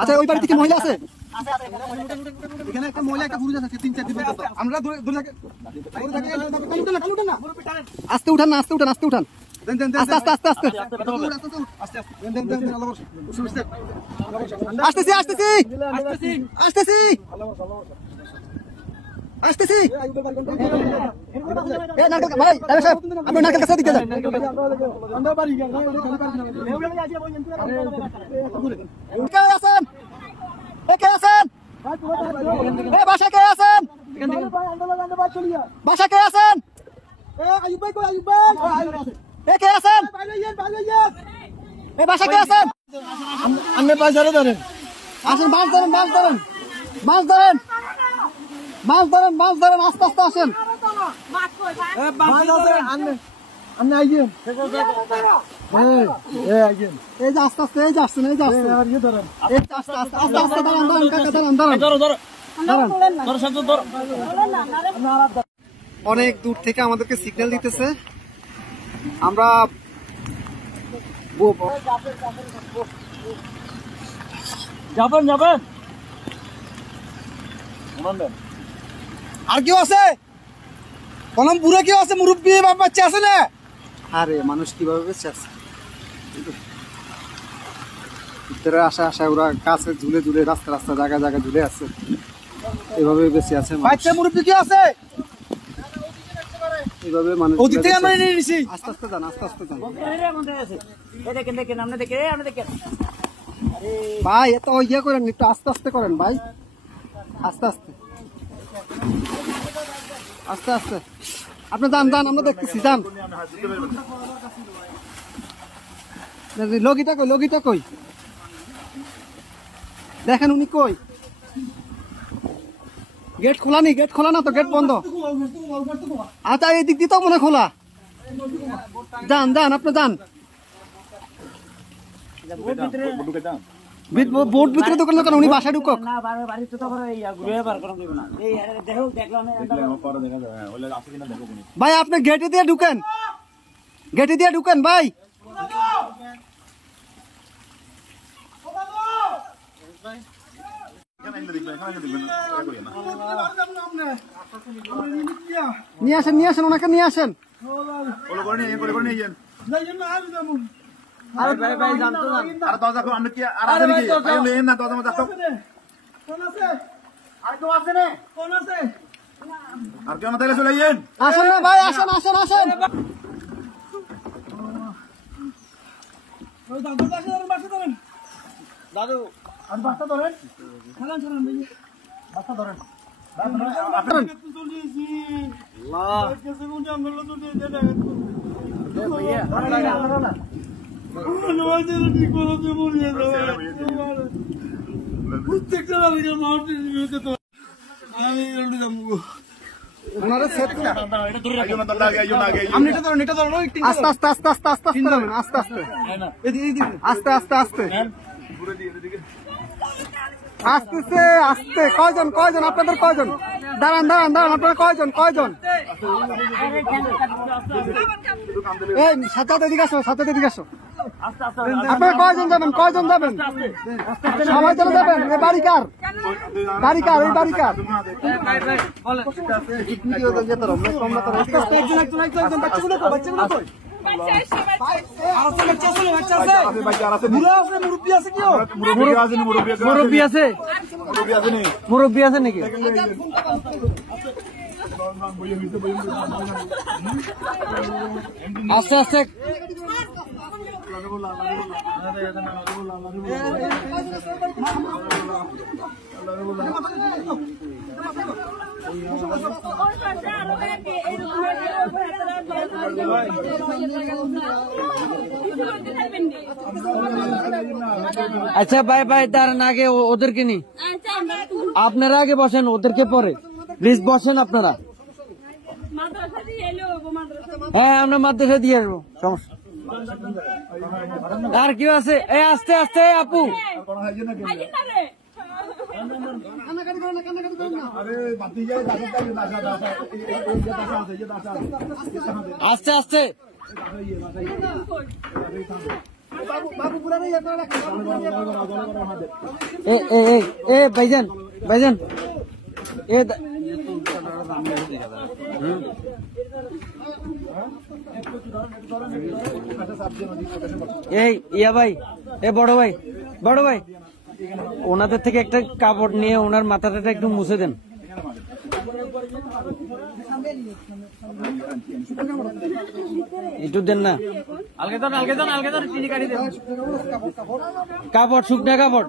আচ্ছা ওই বাড়িতে কি মহিলা আছে? এখানে একটা মহিলা একটা পুরুষ আছে 3-4 দিন আমরা আস্তে উঠান না, আস্তে উঠান, আস্তে উঠান, আস্তে আস্তে আস্তে আস্তে আসতেছি আসতেছি আসতেছি আসতেছি। ভাই সাহেব আপনি নারকেল কাছে দিকে যান। কে আছেন? কে আছেন? বাসা কে আছেন? বাসা কে আছেন? কে আছেন? বাসা কে আছেন? আপনি বাজারে ধরেন, আসেন, মাছ ধরেন, মাছ ধরেন, মাছ ধরেন, মাছ ধরেন, মাছ ধরেন, আস্তে আস্তে আসেন। এই যে আস্তে আস্তে, এই যে আসছেন, এই যে আসছেন, আস্তে আস্তে আস্তে আস্তে দাঁড়ান, দাঁড়ান কাকা, দাঁড়ান, দাঁড়ান। অনেক দূর থেকে আমাদেরকে সিগন্যাল দিতেছে, আমরা যাবেন যাবেন। আর কেউ আছে? কলম পুরো কেউ আছে? মুরব্বী বাপ বাচ্চা আছে না? আরে মানুষ কিভাবে বেঁচে আছে? ভিতরে আসা আসা ওরা কাছে ঝুলে ঝুলে, রাস্তা রাস্তা জায়গা জায়গা ঝুলে আছে, এভাবে বেঁচে আছে। বাচ্চা মুরব্বী কি আছে? এইভাবে মানুষ ওদিক থেকে আমরা নিয়ে নিছি। আস্তে আস্তে যান, আস্তে আস্তে যান ভাই, এত ইয়ে করেন, একটু আস্তে আস্তে করেন ভাই, আস্তে আস্তে আস্তে আস্তে। আপনি যান যান, আমরা দেখতেছি, যান। লগিটা কই, লগিটা কই? দেখেন উনি কই? গেট খোলা নি? গেট খোলা না তো, গেট বন্ধ। আচ্ছা এই দিক দিয়ে তো মনে খোলা। যান যান, আপনি যান। বোট ভিতরে দোকান দোকান, উনি বাসায় ঢুকক। ভাই আপনি গেটে দিয়ে ঢুকেন, গেটে দিয়ে ঢুকেন ভাই। নিয়ে আসেন, নিয়ে আসেন, ওনাকে নিয়ে আসেন। আসেন না ভাই, আসেন আসেন আসেন। দাদু বাসটা ধরেন, বাসটা ধরেন। আস্তে আস্তে আস্তে আস্তে আস্তে আস্তে আস্তে আস্তে আস্তে আসতেছে, আসতে। কয়জন কয়জন আপনাদের, কয়জন? দাঁড়ান দাঁড়ান দাঁড়ান, আপনারা কয়জন কয়জন? এই সাথে এদিকে আসো, সাথে এদিকে আসো। আপনারা কয়জন যাবেন, কয়জন যাবেন? সবাই চলে যাবেন? এই বাড়ি কার? বাড়ি কার? এই বাড়ি কার? মুরব্বী আছে, মুরব্বী আছে নাকি? আস্তে আস্তে আচ্ছা ভাই ভাই, দাঁড়ান, আগে ওদেরকে নি, আপনারা আগে বসেন, ওদেরকে পরে প্লিজ বসেন আপনারা। হ্যাঁ আমরা মাদ্রাসা দিয়ে আসবো, সমস্যা। আর কেউ আছে? এই আস্তে আস্তে আপু, আস্তে আস্তে এ ভাইজান ভাইজান এ এই ইয়া ভাই এ বড় ভাই ওনাদের থেকে একটা কাপড় নিয়ে ওনার মাথাটা একটু মুছে দেন। একটু দেন না কাপড় শুকনা কাপড়।